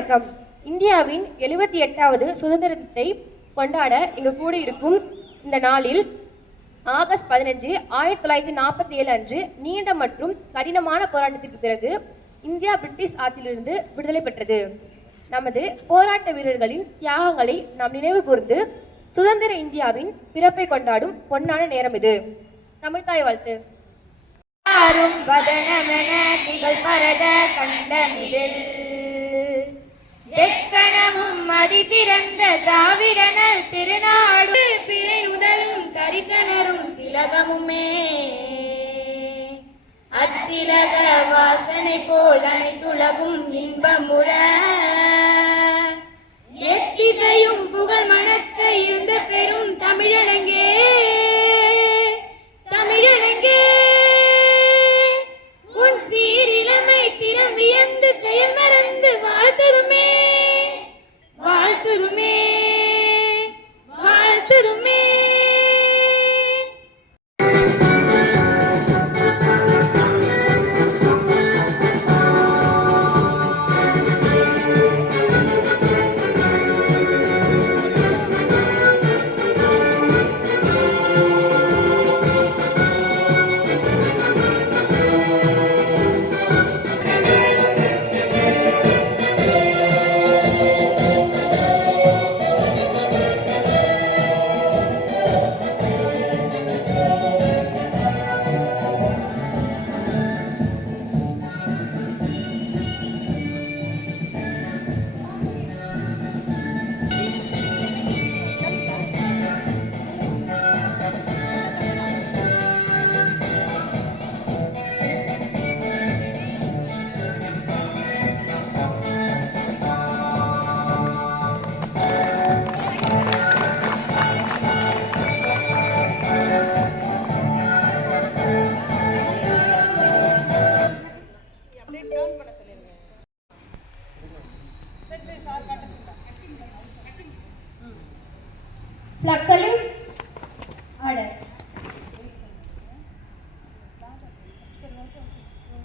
வணக்கம். இந்தியாவின் எழுபத்தி எட்டாவது சுதந்திரத்தை கொண்டாட இங்கு கூட இருக்கும் இந்த நாளில் ஆகஸ்ட் பதினஞ்சு ஆயிரத்தி தொள்ளாயிரத்தி நாற்பத்தி ஏழு அன்று நீண்ட மற்றும் கடினமான போராட்டத்திற்கு பிறகு இந்தியா பிரிட்டிஷ் ஆட்சியிலிருந்து விடுதலை பெற்றது. நமது போராட்ட வீரர்களின் தியாகங்களை நாம் நினைவு கூர்ந்து சுதந்திர இந்தியாவின் பிறப்பை கொண்டாடும் பொன்னான நேரம் இது. தமிழ்தாய் வாழ்த்து. வதனமென திகழ் பரத கண்டமிதில் எக்கணமும் மதிசிறந்த திராவிடனல் திருநாடு. பிறை உதலும் கரித்தனரும் திலகமுமே அத்திலக வாசனை போல் அனைத்துலகும் இன்பமுற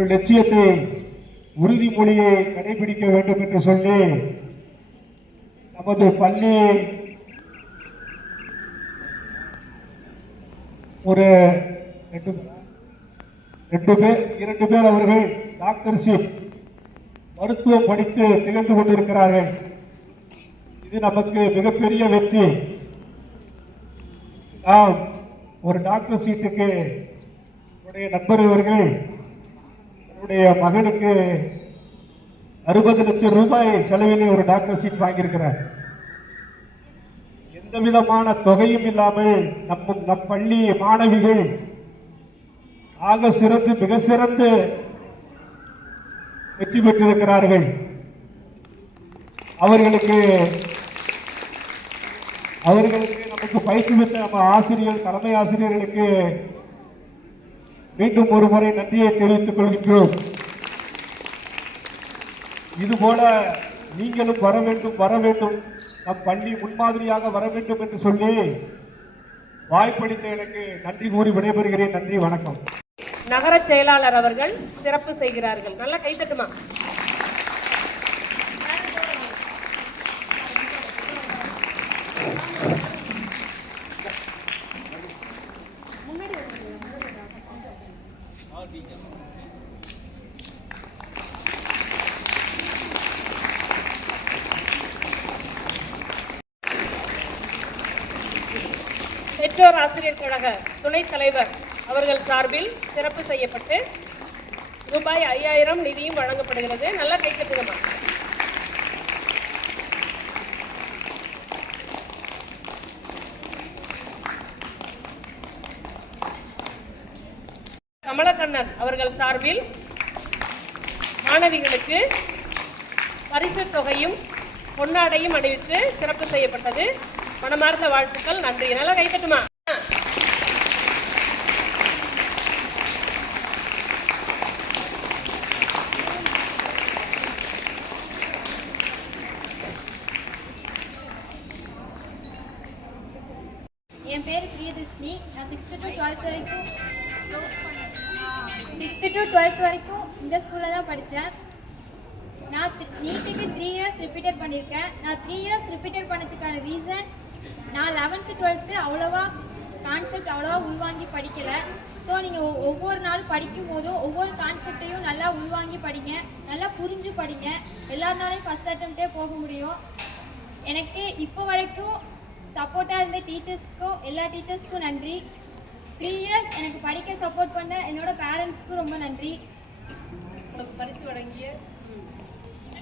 ஒரு லட்சியத்தை உறுதிமொழியை கடைபிடிக்க வேண்டும் என்று சொல்லி நமது பள்ளி ஒரு ரெண்டு ரெண்டு பேர் இரண்டு பேர் அவர்கள் டாக்டர்ஷிப் மருத்துவம் படித்து திகழ்ந்து கொண்டிருக்கிறார்கள். இது நமக்கு மிகப்பெரிய வெற்றி. நாம் ஒரு டாக்டர் சீட்டுக்கு என்னுடைய நண்பர் இவர்கள் என்னுடைய மகனுக்கு அறுபது லட்சம் ரூபாய் செலவில் ஒரு டாக்டர் சீட் வாங்கியிருக்கிறார். எந்த விதமான தொகையும் இல்லாமல் நம் நம் பள்ளி மாணவிகள் ஆக சிறந்து மிக சிறந்து வெற்றி பெற்றிருக்கிறார்கள். அவர்களுக்கு அவர்களுக்கு நமக்கு பயிற்றுவித்த நம்ம ஆசிரியர் தலைமை ஆசிரியர்களுக்கு மீண்டும் ஒரு முறை நன்றியை தெரிவித்துக் கொள்கின்றோம். இதுபோல நீங்களும் வர வேண்டும் வர வேண்டும். நம் பள்ளி முன்மாதிரியாக வர வேண்டும் என்று சொல்லி வாய்ப்பளித்த எனக்கு நன்றி கூறி விடைபெறுகிறேன். நன்றி வணக்கம். நகர செயலாளர் அவர்கள் சிறப்பு செய்கிறார்கள். நல்லா கைத்தட்டுமா துணைத் தலைவர் அவர்கள் சார்பில் சிறப்பு செய்யப்பட்டு ரூபாய் ஐயாயிரம் நிதியும் வழங்கப்படுகிறது. நல்லா கைத்தட்டுங்கம்மா கமலக்கண்ணன் அவர்கள் சார்பில் மாணவிகளுக்கு பரிசு தொகையும் பொன்னாடையும் அணிவித்து சிறப்பு செய்யப்பட்டது. மனமார்ந்த வாழ்த்துக்கள் நன்றி. நல்லா கைத்தட்டுமா நான் நீட்டுக்கு த்ரீ இயர்ஸ் ரிப்பீட்டட் பண்ணியிருக்கேன் நான் த்ரீ இயர்ஸ் ரிப்பீட்டட் பண்ணதுக்கான ரீசன் நான் லெவன்த்து டுவெல்த்து அவ்வளோவா கான்செப்ட் அவ்வளோவா உள்வாங்கி படிக்கலை. ஸோ நீங்கள் ஒவ்வொரு நாள் படிக்கும் போதும் ஒவ்வொரு கான்செப்டையும் நல்லா உள்வாங்கி படிங்க. நல்லா புரிஞ்சு படிங்க. எல்லாருனாலையும் ஃபஸ்ட் அட்டம்ப்டே போக முடியும். எனக்கு இப்போ வரைக்கும் சப்போர்ட்டாக இருந்த டீச்சர்ஸ்க்கும் எல்லா டீச்சர்ஸ்க்கும் நன்றி. த்ரீ இயர்ஸ் எனக்கு படிக்க சப்போர்ட் பண்ண என்னோட பேரண்ட்ஸ்க்கும் ரொம்ப நன்றி. பரிசு வழங்கிய பிடிஏ தலைவர் உள்ளாட்சி பிரதிநிதிகளுக்கு நன்றி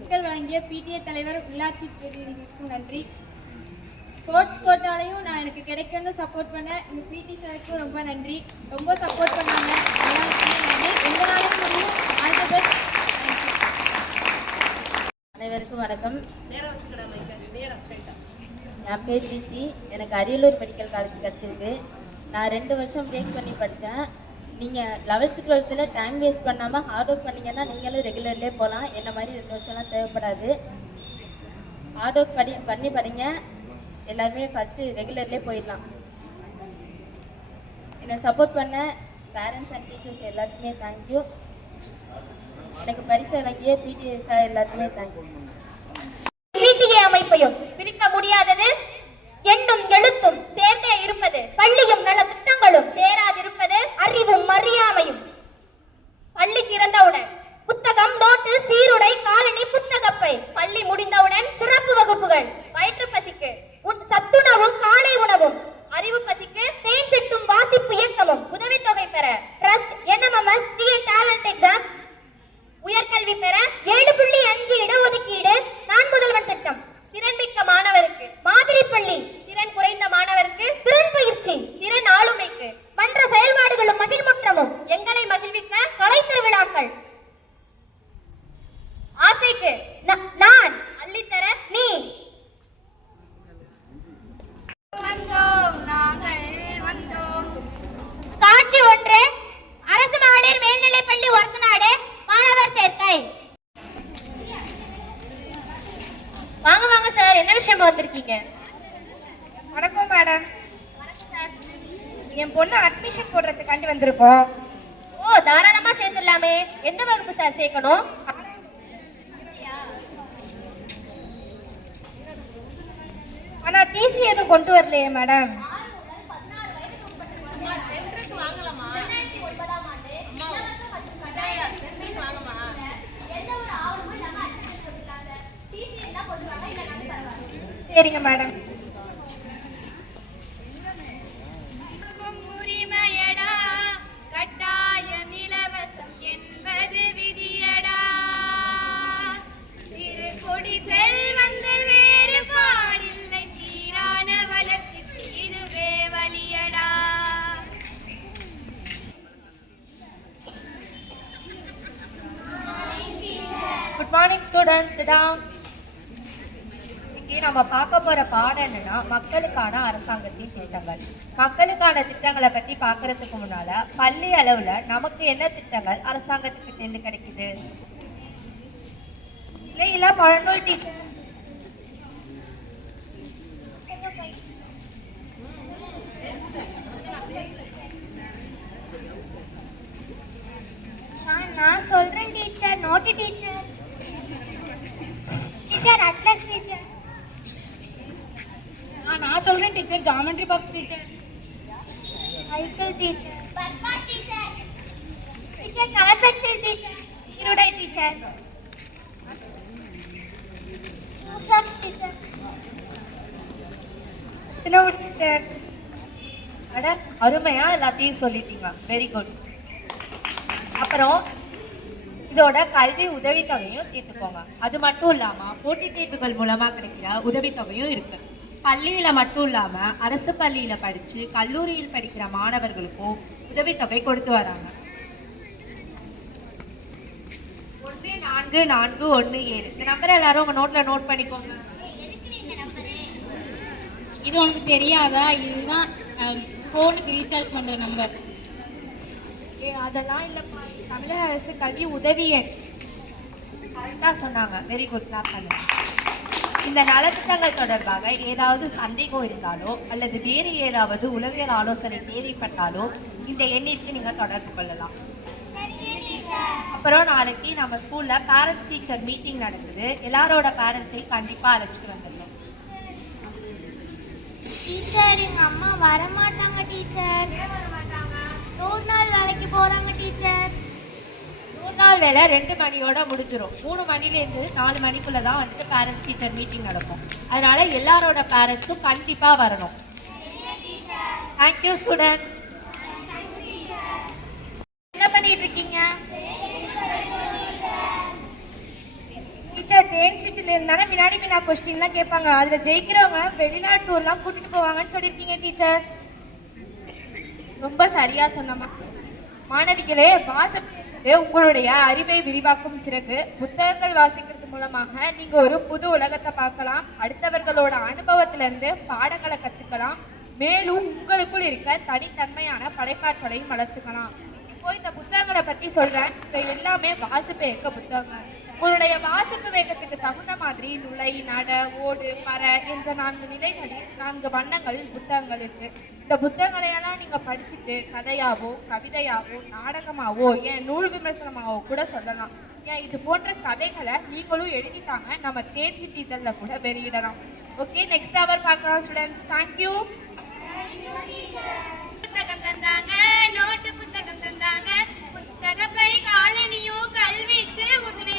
மக்கள் வழங்கிய பிடிஏ தலைவர் உள்ளாட்சி பிரதிநிதிகளுக்கும் நன்றி. ஸ்போர்ட்ஸ் கோட்டாலையும் நான் எனக்கு கிடைக்கணும்னு சப்போர்ட் பண்ண இந்த பிடி சாருக்கும் ரொம்ப நன்றி. ரொம்ப சப்போர்ட் பண்ணாங்க. உங்களாலையும் முடியும். ஆல் தி பெஸ்ட் அனைவருக்கும் வணக்கம். என் பேர் பிரீத்தி எனக்கு அரியலூர் மெடிக்கல் காலேஜ் கிடச்சிருக்கு. நான் ரெண்டு வருஷம் பிரேக் பண்ணி படித்தேன் நீங்கள் லெவல்த்து டுவெல்த்தில் டைம் வேஸ்ட் பண்ணாமல் ஹார்ட் ஒர்க் பண்ணிங்கன்னா நீங்களும் ரெகுலர்லேயே போகலாம் என்ன மாதிரி ரெண்டு வருஷம்லாம் தேவைப்படாது. ஹார்ட் ஒர்க் படி பண்ணி படிங்க. எல்லாருமே ஃபஸ்ட்டு ரெகுலர்லேயே போயிடலாம். என்னை சப்போர்ட் பண்ண பேரண்ட்ஸ் அண்ட் டீச்சர்ஸ் எல்லாருக்குமே தேங்க்யூ எனக்கு பரிசு வழங்கிய பிடிஎஸ் சார் எல்லாருக்குமே தேங்க்யூ வந்திருக்கீங்க வணக்கம் மேடம் என் பொண்ணு அட்மிஷன் போடுறதுக்காண்டி வந்திருக்கோம். ஓ தாராளமா சேர்ந்துடலாமே எந்த வகுப்பு சார் சேர்க்கணும்? ஆனா டிசி எதுவும் கொண்டு வரலையே மேடம் இதுவே வலியடா குட் மார்னிங் ஸ்டூடெண்ட்ஸ் இன்னைக்கு நம்ம பார்க்க போகிற பாடம் என்னன்னா மக்களுக்கான அரசாங்கத்தின் திட்டங்கள். மக்களுக்கான திட்டங்களை பத்தி பாக்குறதுக்கு முன்னால பள்ளி அளவுல நமக்கு என்ன திட்டங்கள் அரசாங்கத்துக்கு தெரிந்து கிடைக்குது? இல்லையில பழநோய் டீச்சர் நான் சொல்றேன் டீச்சர் நோட்டு டீச்சர் நான் சொல்றேன் teacher geometry box teacher cycle teacher Burma teacher teacher colour pencil teacher இருடை teacher socks teacher சின்னோடு டீச்சர் அட அருமையா எல்லாத்தையும் சொல்லிட்டீங்க. வெரி குட் அப்புறம் இதோட கல்வி உதவித்தொகையும் சேர்த்துக்கோங்க. அது மட்டும் இல்லாம போட்டித் தேர்வுகள் மூலமா கிடைக்கிற உதவித்தொகையும் இருக்கு. பள்ளியில மட்டும் இல்லாம அரசு பள்ளியில படிச்சு கல்லூரியில் படிக்கிற மாணவர்களுக்கும் உதவித்தொகை கொடுத்து வராங்க. ஒன்று நான்கு நான்கு ஒன்று ஏழு. இந்த நம்பர் எல்லாரும் உங்க நோட்ல நோட் பண்ணிக்கோங்க. இது உனக்கு தெரியாதா? இதுதான் ஃபோனுக்கு ரீசார்ஜ் பண்ற நம்பர் ஏ அதெல்லாம் இல்லைப்பா தமிழக அரசு கல்வி உதவி எண். கரெக்டாக சொன்னாங்க. வெரி குட் கிளாப் பண்ணுங்க. இந்த நலத்திட்டங்கள் தொடர்பாக ஏதாவது சந்தேகம் இருந்தாலோ அல்லது வேறு ஏதாவது உளவியல் ஆலோசனை தேவைப்பட்டாலோ இந்த எண்ணிற்கு நீங்க தொடர்பு கொள்ளலாம். அப்புறம் நாளைக்கு நம்ம ஸ்கூல்ல பேரண்ட்ஸ் டீச்சர் மீட்டிங் நடக்குது. எல்லாரோட பேரண்ட்ஸையும் கண்டிப்பா அழைச்சிட்டு வந்துடணும். டீச்சர் எங்க அம்மா வர மாட்டாங்க டீச்சர் நூறு நாள் வேலைக்கு போறாங்க டீச்சர் நாள் வேலை ரெண்டு மணியோட முடிஞ்சிடும் மூணு மணிலேருந்து நாலு மணிக்குள்ள தான் வந்துட்டு பேரண்ட்ஸ் டீச்சர் மீட்டிங் நடக்கும். அதனால எல்லாரோட பேரண்ட்ஸும் கண்டிப்பாக வரணும். தேங்க்யூ ஸ்டூடெண்ட்ஸ் என்ன பண்ணிட்டு இருக்கீங்க? டீச்சர் தேன் ஷீட்டில் இருந்தானே வினாடி வினா கொஸ்டின்லாம் கேட்பாங்க. அதில் ஜெயிக்கிறவங்க வெளிநாட்டு டூர்லாம் கூட்டிட்டு போவாங்கன்னு சொல்லியிருக்கீங்க டீச்சர் ரொம்ப சரியா சொன்னமா மாணவிகளே வாசிப்பு உங்களுடைய அறிவை விரிவாக்கும் சிறகு புத்தகங்கள் வாசிக்கிறது மூலமாக நீங்க ஒரு புது உலகத்தை பார்க்கலாம் அடுத்தவர்களோட அனுபவத்திலிருந்து பாடங்களை கத்துக்கலாம் மேலும் உங்களுக்குள் இருக்க தனித்தன்மையான படைப்பாற்றலையும் வளர்த்துக்கலாம். இப்போ இந்த புத்தகங்களை பத்தி சொல்றேன். இதை எல்லாமே வாசிப்பு இருக்க புத்தகங்கள். உங்களுடைய வாசிப்பு வேகத்துக்கு தகுந்த மாதிரி நுழை நட ஓடு பற என்ற நான்கு நிலைகளில் நான்கு வண்ணங்களில் புத்தகங்கள் இருக்கு. இந்த புத்தகங்களையெல்லாம் நீங்க படிச்சுட்டு கதையாவோ கவிதையாவோ நாடகமாவோ ஏன் நூல் விமர்சனமாவோ கூட சொல்லலாம். ஏன் இது போன்ற கதைகளை நீங்களும் எழுதிட்டாங்க நம்ம தேர்ச்சி இதழில் கூட வெளியிடலாம். ஓகே நெக்ஸ்ட் அவர் பார்க்கலாம் ஸ்டூடெண்ட்ஸ் தேங்க்யூ புத்தகம் தந்தாங்க நோட்டு புத்தகம் தந்தாங்க. புத்தக பை உதவி